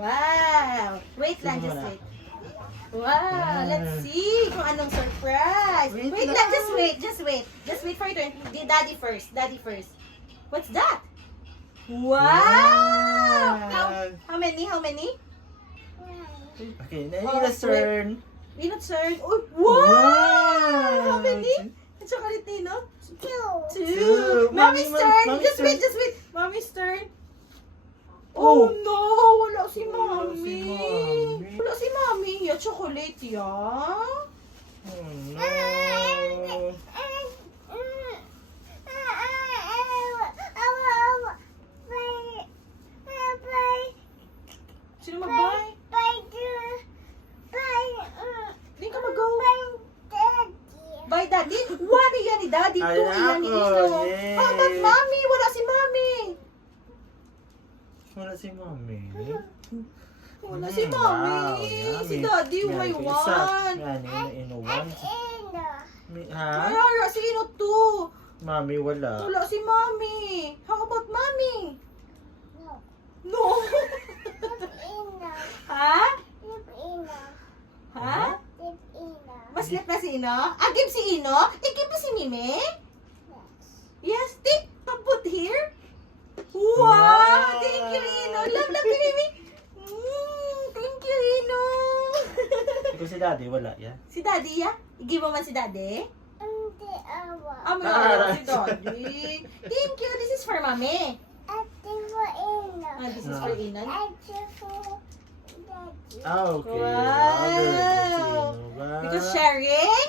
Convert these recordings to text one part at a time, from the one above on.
Wow. Wait lang, just wait. Wow, let's see kung anong surprise. Wait Wait lang. lang, just wait, just wait. Just wait for your turn. Daddy first, daddy first. What's that? Wow! How many? How many? Okay, Naila's turn. Peanut turn. Oh, wow! How many? At saka Tino? Two. Mommy's turn. Just wait, just wait. Mommy's turn. Oh no! Wala si Mommy. Wala si Mommy. Yung chocolate yan. Oh no. Sino mag-buy? Hindi ka mag-go. Bye, Daddy. One yan ni Daddy. Two Ay, yan ni ako. Ino. Yay. How about Mommy? Wala si Mommy. Wala si Mommy. Wala si Mommy. Wow, Si yummy. Daddy, may Yan, isa. one. Yan, ino one. Ha? Wala si Ino two. Mommy, wala. Wala si Mommy. How about Mommy? No. Ha? Ha? Mas left na si Ino? Ah, give si Ino? I-give mo si Mimi? Yes, take. Put here. Wow! Thank you, Ino. Love ni Mimi. Thank you, Ino. Ikaw si Daddy, wala. Yan. Si Daddy, ya? I-give mo man si Daddy? Ah, may Ah, si Daddy. Thank you. This is for Mami. Ah, this is for Ino. Ah, okay. Wow. Wow. Because sharing?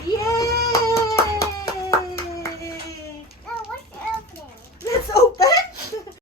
Yay! Let's open.